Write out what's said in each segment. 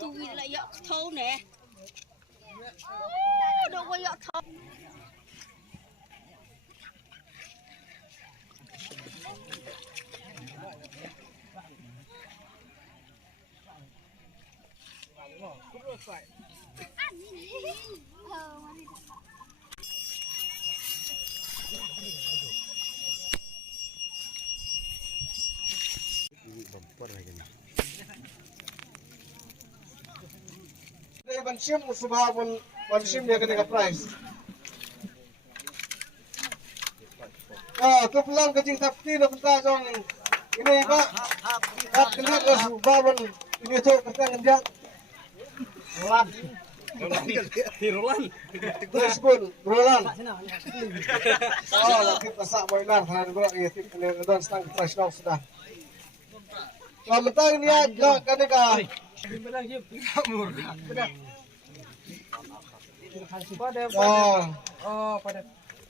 Tụi mình lại dọn thâu nè. Đâu có dọn thâu. Bansim subha bansim dia kena price. Tu pulang kecing tapi nak minta jong ini pak. Tak kena ke subha ini tu kena ngenjak. Rolan. Terus pun rolan. Lagi pasak boiler hari dulu ini kena don stang price now sudah. Kalau minta ini aja kena ke.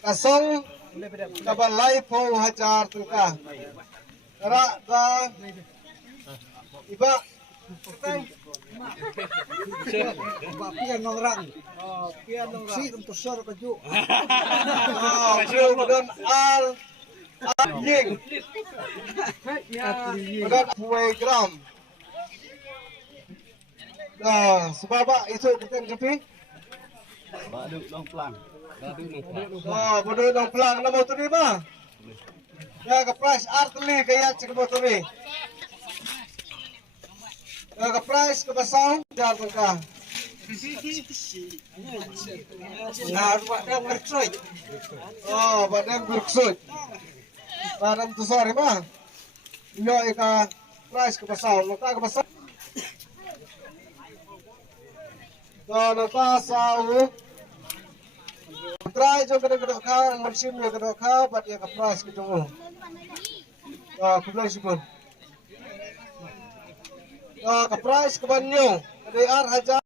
Kasong kabalay po hajar tuka. Tara da iba. Pian nongrang. Pian nongrang. Si umtasor kaju. Kemudian al ying. Kemudian khwai gram. Sebab itu kita jepi. Baduk long pelang. Baduk long pelang nama tu ni mah. Ya ke price artli kaya cek motor ni. Ya ke price ke pasang jar tengka. Nah, badan berksud. Badan berksud. Badan tu sorry mah. Yo ika price ke pasang, nota ke pasang. Kalau pasal, try jo kedok kau, mesin jo kedok kau, buat dia kapras kejungu. Kebelah sipun. Kapras kebanyu, KDR hajar.